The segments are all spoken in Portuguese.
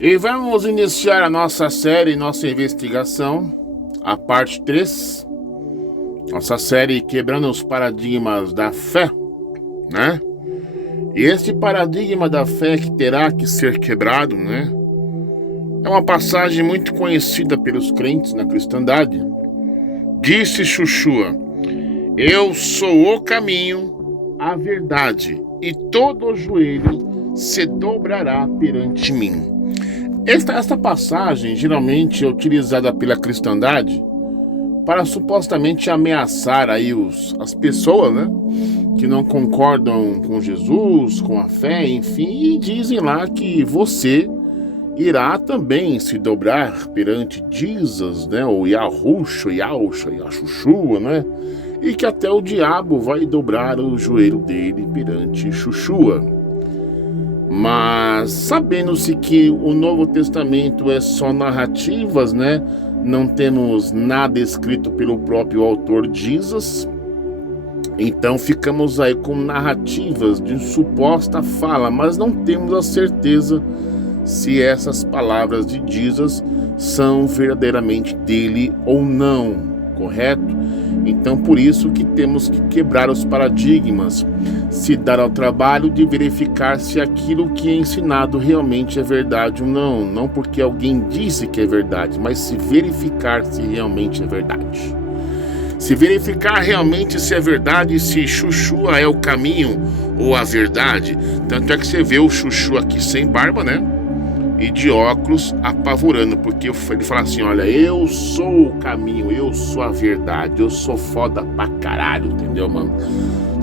E vamos iniciar a nossa série, nossa investigação, a parte 3, nossa série Quebrando os Paradigmas da Fé, né? E este paradigma da fé que terá que ser quebrado, né? É uma passagem muito conhecida pelos crentes na cristandade. Disse Xuxua: eu sou o caminho, a verdade, e todo joelho se dobrará perante mim. Esta passagem geralmente é utilizada pela cristandade para supostamente ameaçar aí as pessoas, né, que não concordam com Jesus, com a fé, enfim, e dizem lá que você irá também se dobrar perante Jesus, né, ou Yahushua, Yahushua, né, e que até o diabo vai dobrar o joelho dele perante Xuxua. Mas sabendo-se que o Novo Testamento é só narrativas, né? Não temos nada escrito pelo próprio autor Jesus. Então ficamos aí com narrativas de suposta fala, mas não temos a certeza se essas palavras de Jesus são verdadeiramente dele ou não, correto? Então por isso que temos que quebrar os paradigmas, se dar ao trabalho de verificar se aquilo que é ensinado realmente é verdade ou não. Não porque alguém disse que é verdade, mas se verificar se realmente é verdade. Se verificar realmente se é verdade, se Xuxua é o caminho ou a verdade. Tanto é que você vê o Xuxua aqui sem barba, né? E de óculos apavorando, porque ele fala assim: olha, eu sou o caminho, eu sou a verdade, eu sou foda pra caralho, entendeu, mano?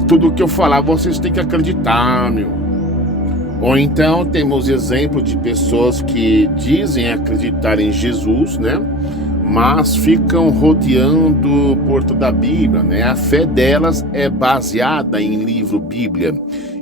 Tudo que eu falar vocês têm que acreditar, meu. Ou então temos exemplo de pessoas que dizem acreditar em Jesus, né? Mas ficam rodeando por toda a Bíblia, né? A fé delas é baseada em livro Bíblia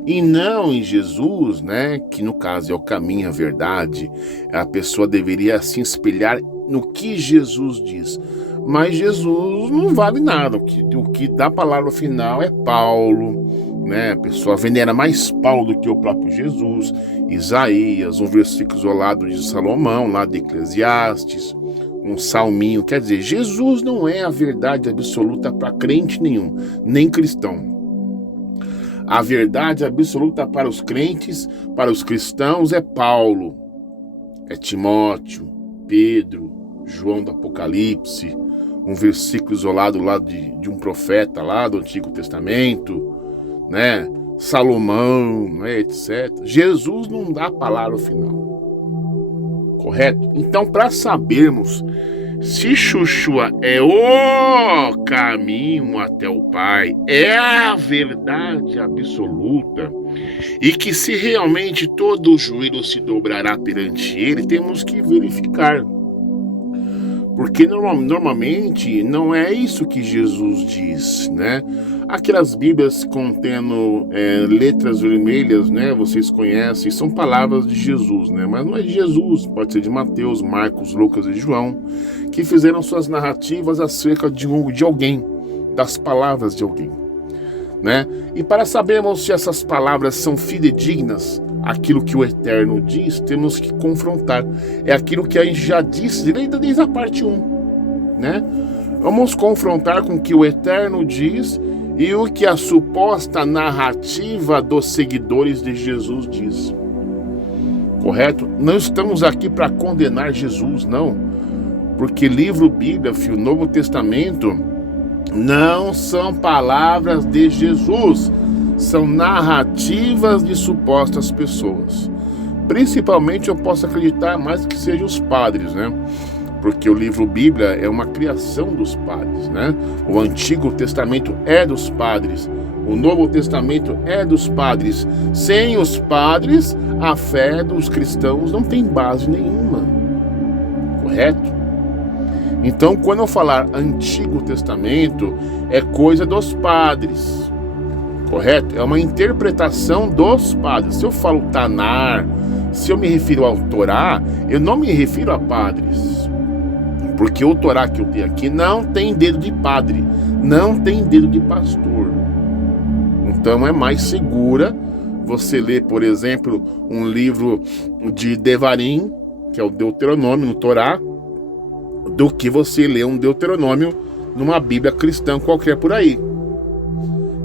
e não em Jesus, né? Que no caso é o caminho, a verdade. A pessoa deveria se espelhar no que Jesus diz. Mas Jesus não vale nada. O que dá a palavra final é Paulo, né? A pessoa venera mais Paulo do que o próprio Jesus. Isaías, um versículo isolado de Salomão, lá de Eclesiastes, um salminho. Quer dizer, Jesus não é a verdade absoluta para crente nenhum, nem cristão. A verdade absoluta para os crentes, para os cristãos, é Paulo, é Timóteo, Pedro, João do Apocalipse, um versículo isolado lá de um profeta lá do Antigo Testamento, né? Salomão, né? Etc. Jesus não dá a palavra final, correto? Então, para sabermos se Xuxua é o caminho até o Pai, é a verdade absoluta, e que se realmente todo o joelho se dobrará perante ele, temos que verificar. Porque normalmente não é isso que Jesus diz, né? Aquelas Bíblias contendo letras vermelhas, né? Vocês conhecem, são palavras de Jesus, né? Mas não é de Jesus, pode ser de Mateus, Marcos, Lucas e João, que fizeram suas narrativas acerca de alguém, das palavras de alguém, né? E para sabermos se essas palavras são fidedignas, aquilo que o Eterno diz, temos que confrontar. É aquilo que a gente já disse desde a parte 1, né? Vamos confrontar com o que o Eterno diz e o que a suposta narrativa dos seguidores de Jesus diz. Correto? Não estamos aqui para condenar Jesus, não. Porque livro Bíblia, o Novo Testamento, não são palavras de Jesus. São narrativas de supostas pessoas. Principalmente eu posso acreditar mais que sejam os padres, né? Porque o livro Bíblia é uma criação dos padres, né? O Antigo Testamento é dos padres, o Novo Testamento é dos padres. Sem os padres, a fé dos cristãos não tem base nenhuma, correto? Então, quando eu falar Antigo Testamento, é coisa dos padres, correto? É uma interpretação dos padres. Se eu falo Tanar, se eu me refiro ao Torá, eu não me refiro a padres. Porque o Torá que eu tenho aqui não tem dedo de padre, não tem dedo de pastor. Então é mais segura você ler, por exemplo, um livro de Devarim, que é o Deuteronômio no Torá, do que você ler um Deuteronômio numa Bíblia cristã qualquer por aí.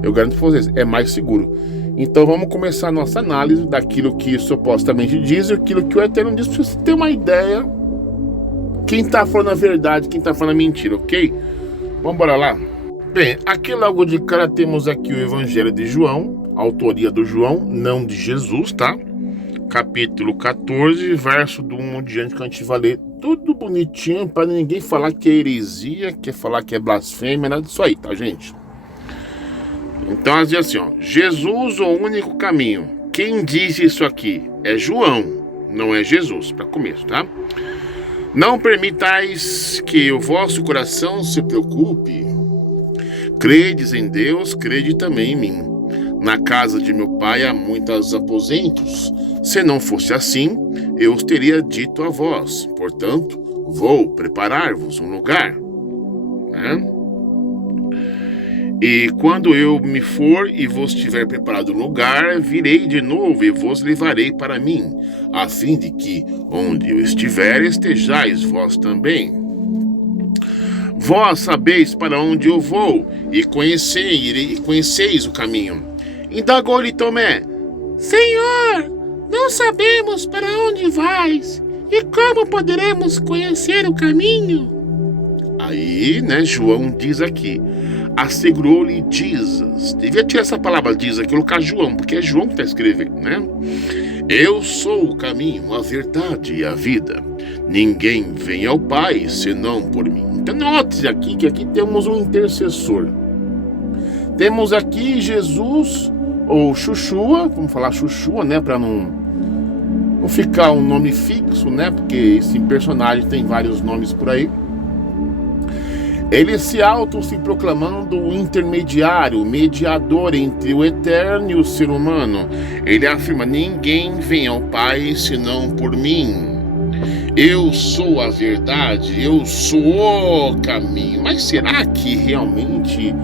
Eu garanto para vocês, é mais seguro. Então vamos começar a nossa análise daquilo que supostamente diz e aquilo que o Eterno diz, para você ter uma ideia quem está falando a verdade, quem está falando a mentira, ok? Vamos embora lá? Bem, aqui logo de cara temos aqui o Evangelho de João, autoria do João, não de Jesus, tá? Capítulo 14, verso do 1 diante, que a gente vai ler tudo bonitinho para ninguém falar que é heresia, quer falar que é blasfêmia, nada disso aí, tá, gente? Então, diz assim, ó, Jesus, o único caminho. Quem diz isso aqui é João, não é Jesus, para começo, tá? Não permitais que o vosso coração se preocupe. Credes em Deus, crede também em mim. Na casa de meu pai há muitos aposentos. Se não fosse assim, eu os teria dito a vós. Portanto, vou preparar-vos um lugar. Né? E quando eu me for e vos tiver preparado um lugar, virei de novo e vos levarei para mim, a fim de que, onde eu estiver, estejais vós também. Vós sabeis para onde eu vou, e conheceis o caminho. Indagou-lhe Tomé: Senhor, não sabemos para onde vais, e como poderemos conhecer o caminho? Aí, João diz aqui, assegurou-lhe Jesus. Devia tirar essa palavra Jesus aqui, colocar João, porque é João que está escrevendo, né? Eu sou o caminho, a verdade e a vida. Ninguém vem ao Pai senão por mim. Então note aqui que aqui temos um intercessor. Temos aqui Jesus, ou Xuxua, vamos falar Xuxua, né? Para não ficar um nome fixo, né? Porque esse personagem tem vários nomes por aí. Ele se proclamando o intermediário, o mediador entre o eterno e o ser humano. Ele afirma: ninguém vem ao Pai senão por mim. Eu sou a verdade, eu sou o caminho. Mas será que realmente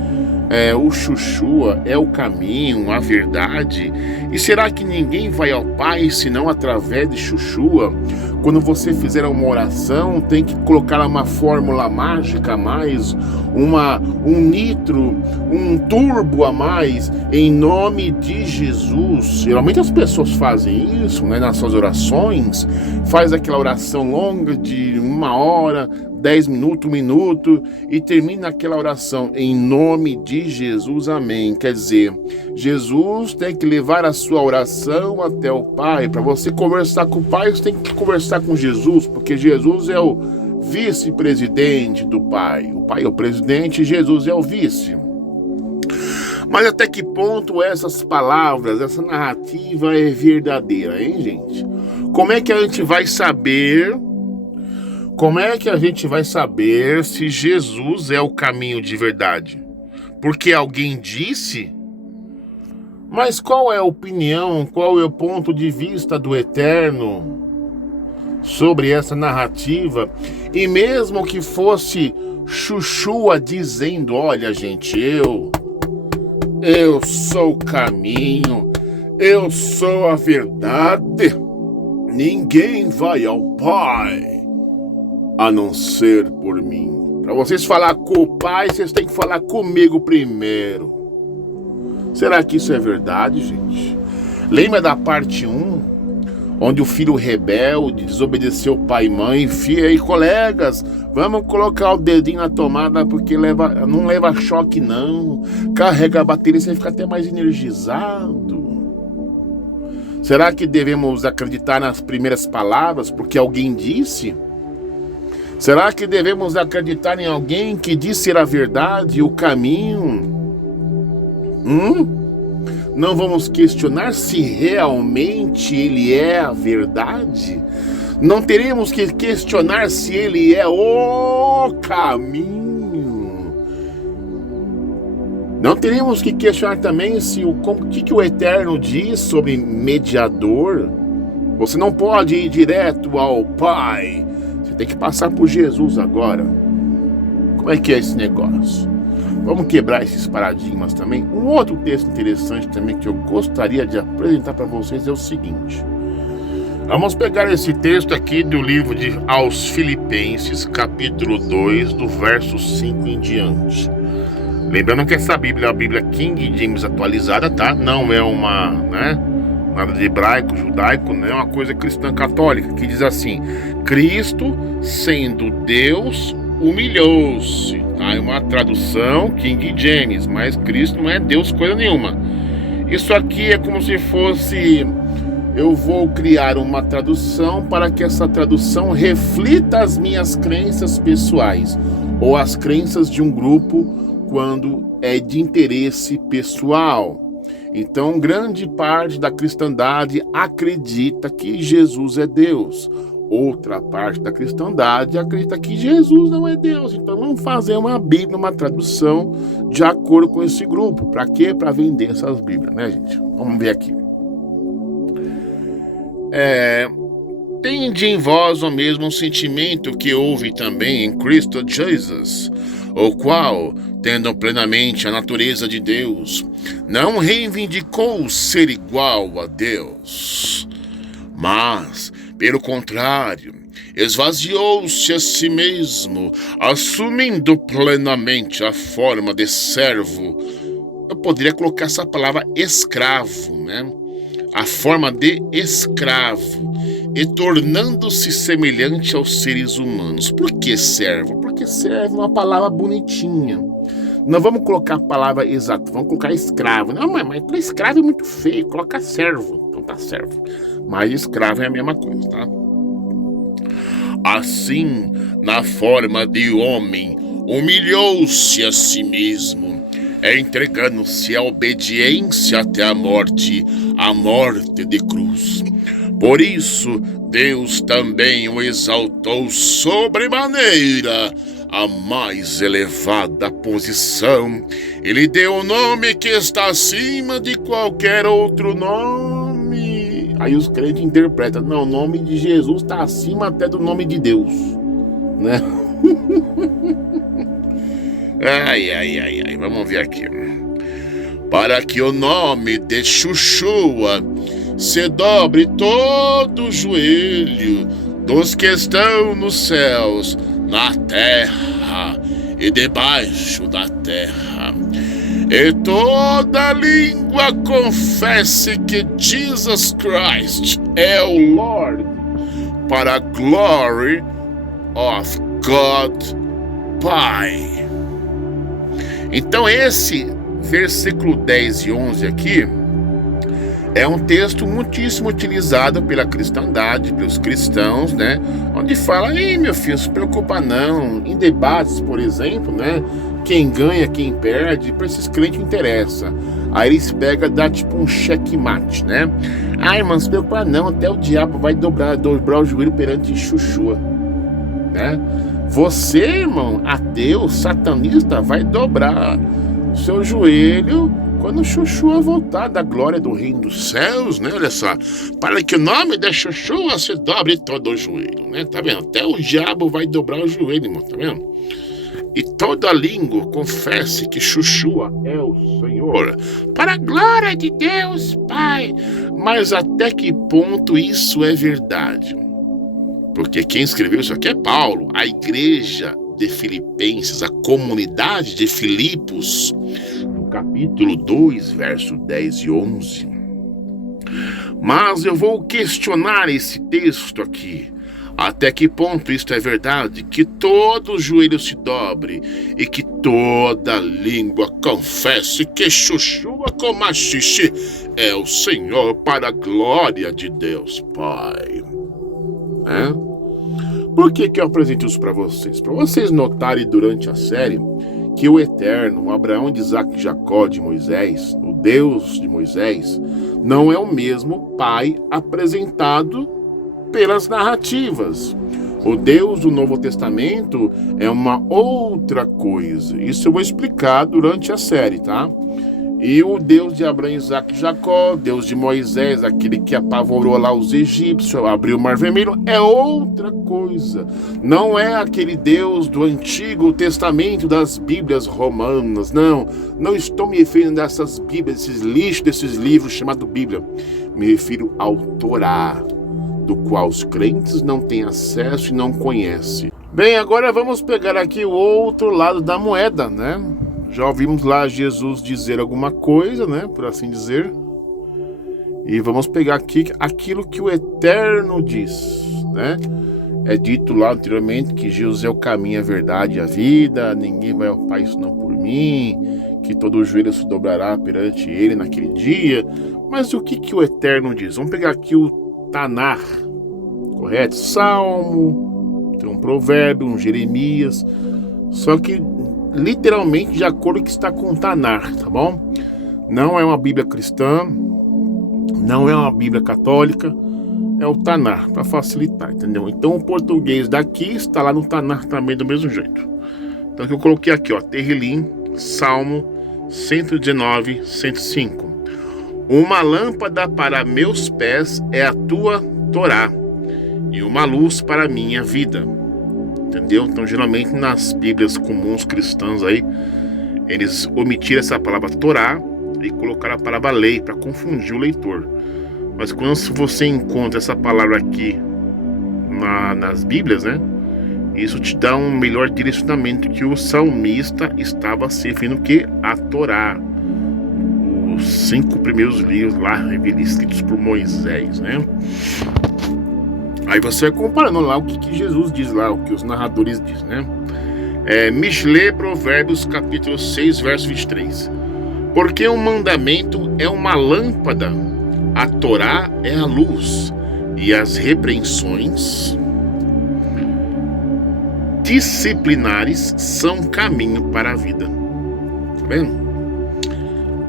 o Xuxua é o caminho, a verdade? E será que ninguém vai ao Pai senão através de Xuxua? Quando você fizer uma oração, tem que colocar uma fórmula mágica a mais, um nitro, um turbo a mais, em nome de Jesus. Geralmente as pessoas fazem isso, nas suas orações, faz aquela oração longa de 1 hora, 10 minutos, 1 minuto, e termina aquela oração em nome de Jesus, amém. Quer dizer, Jesus tem que levar a sua oração até o Pai. Para você conversar com o Pai, você tem que conversar com Jesus, porque Jesus é o vice-presidente do Pai. O Pai é o presidente e Jesus é o vice. Mas até que ponto essas palavras, essa narrativa é verdadeira, hein, gente? Como é que a gente vai saber... Como é que a gente vai saber se Jesus é o caminho de verdade? Porque alguém disse? Mas qual é a opinião, qual é o ponto de vista do Eterno sobre essa narrativa? E mesmo que fosse Xuxua dizendo: olha, gente, eu sou o caminho, eu sou a verdade, ninguém vai ao Pai a não ser por mim. Para vocês falar com o Pai, vocês têm que falar comigo primeiro. Será que isso é verdade, gente? Lembra da parte 1, onde o filho rebelde desobedeceu pai e mãe? Filha aí, colegas, vamos colocar o dedinho na tomada, porque não leva choque não. Carrega a bateria e você fica até mais energizado. Será que devemos acreditar nas primeiras palavras porque alguém disse? Será que devemos acreditar em alguém que disse ser a verdade, o caminho? Não vamos questionar se realmente ele é a verdade? Não teremos que questionar se ele é o caminho? Não teremos que questionar também o que o Eterno diz sobre mediador? Você não pode ir direto ao Pai. Tem que passar por Jesus agora. Como é que é esse negócio? Vamos quebrar esses paradigmas também. Um outro texto interessante também que eu gostaria de apresentar para vocês é o seguinte. Vamos pegar esse texto aqui do livro aos Filipenses, capítulo 2, do verso 5 em diante. Lembrando que essa Bíblia é a Bíblia King James atualizada, tá? Não é uma, nada de hebraico, judaico, não é uma coisa cristã católica, que diz assim: Cristo, sendo Deus, humilhou-se. Tá? É uma tradução King James, mas Cristo não é Deus coisa nenhuma. Isso aqui é como se fosse... Eu vou criar uma tradução para que essa tradução reflita as minhas crenças pessoais ou as crenças de um grupo quando é de interesse pessoal. Então, grande parte da cristandade acredita que Jesus é Deus. Outra parte da cristandade acredita que Jesus não é Deus. Então, vamos fazer uma Bíblia, uma tradução de acordo com esse grupo. Para quê? Para vender essas Bíblias, né, gente? Vamos ver aqui. Tende em vós o mesmo sentimento que houve também em Cristo Jesus, o qual, tendo plenamente a natureza de Deus, não reivindicou ser igual a Deus, mas, pelo contrário, esvaziou-se a si mesmo, assumindo plenamente a forma de servo. Eu poderia colocar essa palavra escravo, né? A forma de escravo, e tornando-se semelhante aos seres humanos. Por que servo? Porque servo é uma palavra bonitinha. Não vamos colocar a palavra exata, vamos colocar escravo. Não, mas para escravo é muito feio, coloca servo. Então tá servo. Mas escravo é a mesma coisa, tá? Assim, na forma de homem, humilhou-se a si mesmo, entregando-se à obediência até a morte de cruz. Por isso, Deus também o exaltou sobremaneira a mais elevada posição. Ele deu o nome que está acima de qualquer outro nome. Aí os crentes interpretam: não, o nome de Jesus está acima até do nome de Deus, né? Ai, vamos ver aqui. Para que o nome de Yeshua se dobre todo o joelho dos que estão nos céus, na terra e debaixo da terra, e toda língua confesse que Jesus Christ é o Lord, para a glory of God Pai. Então esse versículo 10 e 11 aqui é um texto muitíssimo utilizado pela cristandade, pelos cristãos, né? Onde fala: ei, meu filho, não se preocupa não. Em debates, por exemplo, né? Quem ganha, quem perde, para esses crentes não interessa. Aí eles pegam e dá tipo um checkmate, né? Ai, mano, não se preocupa não, até o diabo vai dobrar o joelho perante Yeshua, né? Você, irmão, ateu, satanista, vai dobrar o seu joelho quando Yeshua voltar da glória do reino dos céus, né? Olha só, para que o nome de Yeshua se dobre todo o joelho, né? Tá vendo? Até o diabo vai dobrar o joelho, irmão, tá vendo? E toda língua confesse que Yeshua é o Senhor, para a glória de Deus Pai. Mas até que ponto isso é verdade? Porque quem escreveu isso aqui é Paulo, a igreja de Filipenses, a comunidade de Filipos, no capítulo 2, verso 10 e 11. Mas eu vou questionar esse texto aqui. Até que ponto isto é verdade? Que todo joelho se dobre e que toda língua confesse que Yeshua HaMashiach é o Senhor, para a glória de Deus Pai. Por que eu apresento isso para vocês? Para vocês notarem durante a série que o Eterno, o Abraão, de Isaac, de Jacó, de Moisés, o Deus de Moisés, não é o mesmo Pai apresentado pelas narrativas. O Deus do Novo Testamento é uma outra coisa. Isso eu vou explicar durante a série, tá? E o Deus de Abraão, Isaac e Jacó, Deus de Moisés, aquele que apavorou lá os egípcios, abriu o Mar Vermelho, é outra coisa. Não é aquele Deus do Antigo Testamento, das Bíblias romanas. Não estou me referindo a essas Bíblias, esses lixos desses livros chamados Bíblia. Me refiro ao Torá, do qual os crentes não têm acesso e não conhecem. Bem, agora vamos pegar aqui o outro lado da moeda, né? Já ouvimos lá Jesus dizer alguma coisa, né? Por assim dizer. E vamos pegar aqui aquilo que o Eterno diz, né? É dito lá anteriormente que Jesus é o caminho, a verdade e a vida. Ninguém vai ao Pai senão por mim. Que todo joelho se dobrará perante Ele naquele dia. Mas o que o Eterno diz? Vamos pegar aqui o Tanar, correto? Salmo, tem um provérbio, um Jeremias. Só que literalmente de acordo com o que está com o Tanar, tá bom? Não é uma Bíblia cristã, não é uma Bíblia católica, é o Tanar, para facilitar, entendeu? Então o português daqui está lá no Tanar também do mesmo jeito. Então eu coloquei aqui, ó, Terrilim, Salmo 119, 105. Uma lâmpada para meus pés é a tua Torá, e uma luz para a minha vida. Entendeu? Então geralmente nas Bíblias comuns cristãs aí, eles omitiram essa palavra Torá e colocaram a palavra lei para confundir o leitor. Mas quando você encontra essa palavra aqui nas Bíblias, né? Isso te dá um melhor direcionamento, que o salmista estava se referindo que a Torá, os 5 primeiros livros lá escritos por Moisés, né? Aí você vai comparando lá o que Jesus diz lá, o que os narradores dizem, né? Mishlê, Provérbios, capítulo 6, verso 23. Porque o mandamento é uma lâmpada, a Torá é a luz, e as repreensões disciplinares são caminho para a vida. Tá vendo?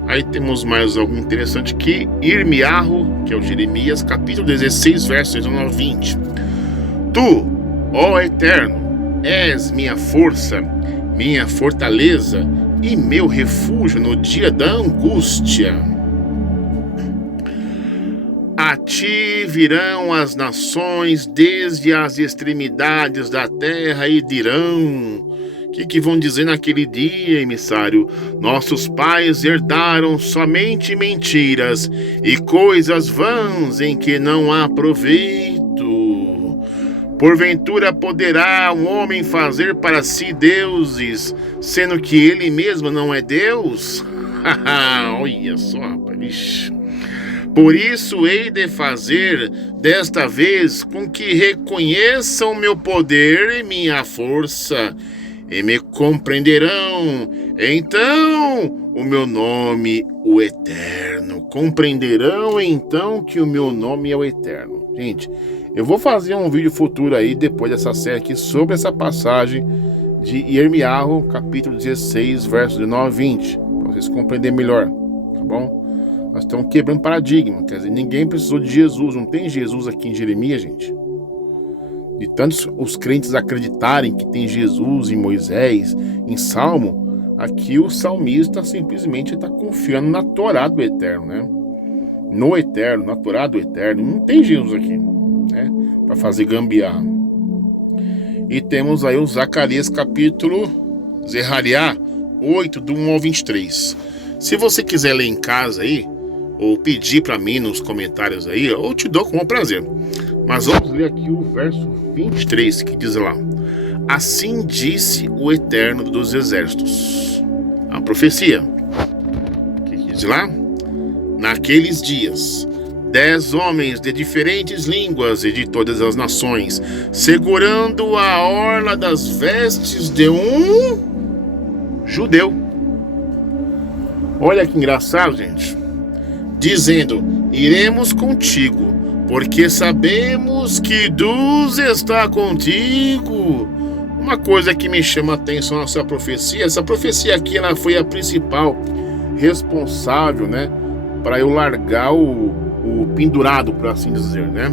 Aí temos mais algo interessante aqui. Irmiarro, que é o Jeremias, capítulo 16, verso 19 a 20. Tu, ó Eterno, és minha força, minha fortaleza e meu refúgio no dia da angústia. A ti virão as nações desde as extremidades da terra e dirão... O que vão dizer naquele dia, emissário? Nossos pais herdaram somente mentiras e coisas vãs em que não há proveito. Porventura poderá um homem fazer para si deuses, sendo que ele mesmo não é Deus? Olha só, rapaz. Por isso hei de fazer desta vez com que reconheçam meu poder e minha força, e me compreenderão, então, o meu nome, o Eterno. Compreenderão, então, que o meu nome é o Eterno. Gente, eu vou fazer um vídeo futuro aí, depois dessa série aqui, sobre essa passagem de Irmiarro, capítulo 16, versos 19 a 20, para vocês compreenderem melhor, tá bom? Nós estamos quebrando paradigma, quer dizer, ninguém precisou de Jesus, não tem Jesus aqui em Jeremias, gente. De tantos os crentes acreditarem que tem Jesus em Moisés, em Salmo, aqui o salmista simplesmente está confiando na Torá do Eterno, né? No Eterno, na Torá do Eterno. Não tem Jesus aqui, né? Para fazer gambiarra. E temos aí o Zacarias capítulo Zerariá 8, do 1 ao 23. Se você quiser ler em casa aí, ou pedir para mim nos comentários aí, eu te dou com o prazer. Mas vamos ler aqui o verso 23, que diz lá: assim disse o Eterno dos Exércitos. A profecia. Que diz lá? Naqueles dias, 10 homens de diferentes línguas e de todas as nações, segurando a orla das vestes de um judeu. Olha que engraçado, gente. Dizendo: iremos contigo, porque sabemos que Deus está contigo. Uma coisa que me chama a atenção nessa profecia, essa profecia aqui, ela foi a principal responsável, né, para eu largar o pendurado, por assim dizer, né?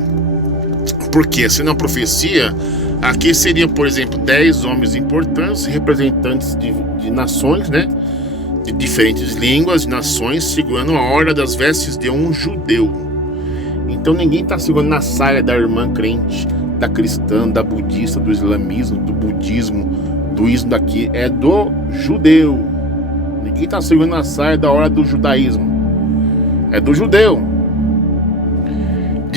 Porque sendo uma profecia, aqui seriam, por exemplo, 10 homens importantes, representantes de nações, né, de diferentes línguas e nações, segurando a orla das vestes de um judeu. Então ninguém está segurando na saia da irmã crente, da cristã, da budista, do islamismo, do budismo, do ismo daqui. É do judeu. Ninguém está segurando na saia da orla do judaísmo. É do judeu.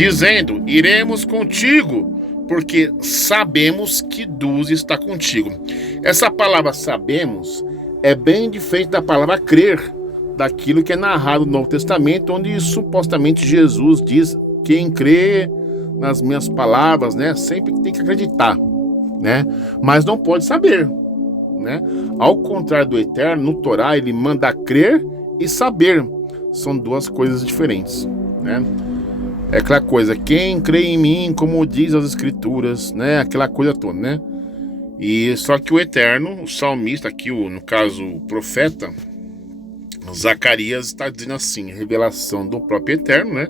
dizendo: iremos contigo, porque sabemos que Deus está contigo. Essa palavra sabemos é bem diferente da palavra crer, daquilo que é narrado no Novo Testamento, onde supostamente Jesus diz: quem crê nas minhas palavras, né, sempre tem que acreditar, né, mas não pode saber, né? Ao contrário do Eterno, no Torá ele manda crer e saber, são duas coisas diferentes, né? É aquela coisa, quem crê em mim, como diz as Escrituras, né, aquela coisa toda, né? E só que o Eterno, o salmista aqui, no caso o profeta Zacarias, está dizendo assim, revelação do próprio Eterno, né?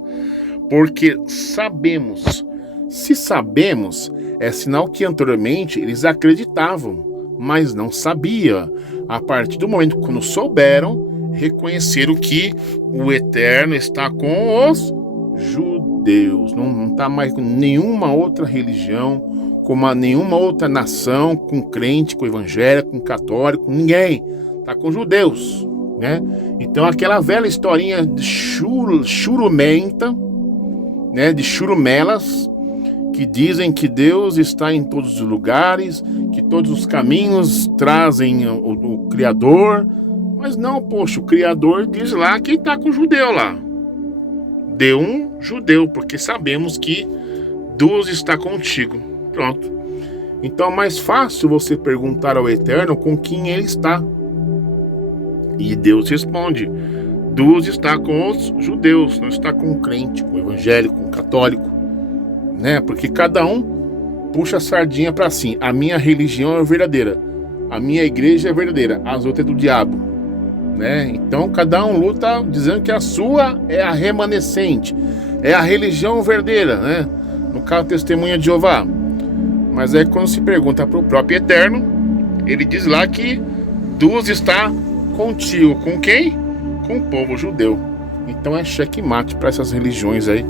Porque sabemos. Se sabemos, é sinal que anteriormente eles acreditavam, mas não sabia. A partir do momento quando souberam, reconheceram que o Eterno está com os judeus. Não está mais com nenhuma outra religião, com nenhuma outra nação, com crente, com evangélico, com católico, ninguém. Está com judeus, né? Então aquela velha historinha de churumenta, né, de churumelas, que dizem que Deus está em todos os lugares, que todos os caminhos trazem o Criador. Mas não, poxa, o Criador diz lá que está com o judeu lá. De um judeu, porque sabemos que Deus está contigo. Pronto. Então é mais fácil você perguntar ao Eterno com quem ele está. E Deus responde: Deus está com os judeus, não está com o crente, com o evangélico, com o católico, né? Porque cada um puxa a sardinha para si. A minha religião é verdadeira, a minha igreja é verdadeira, as outras é do diabo, né? Então cada um luta dizendo que a sua é a remanescente, é a religião verdadeira, né? No caso, testemunha de Jeová. Mas aí quando se pergunta para o próprio Eterno, ele diz lá que Deus está contigo. Com quem? Com o povo judeu. Então é checkmate para essas religiões aí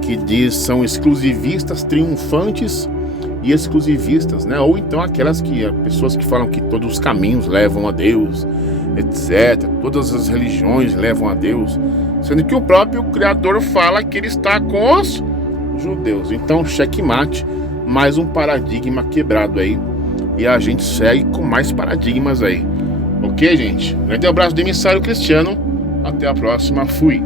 que são exclusivistas, triunfantes e exclusivistas, né? Ou então aquelas pessoas que falam que todos os caminhos levam a Deus, etc. Todas as religiões levam a Deus, sendo que o próprio Criador fala que ele está com os judeus. Então checkmate, mais um paradigma quebrado aí, e a gente segue com mais paradigmas aí. Ok, gente? Grande abraço do emissário Cristiano. Até a próxima. Fui.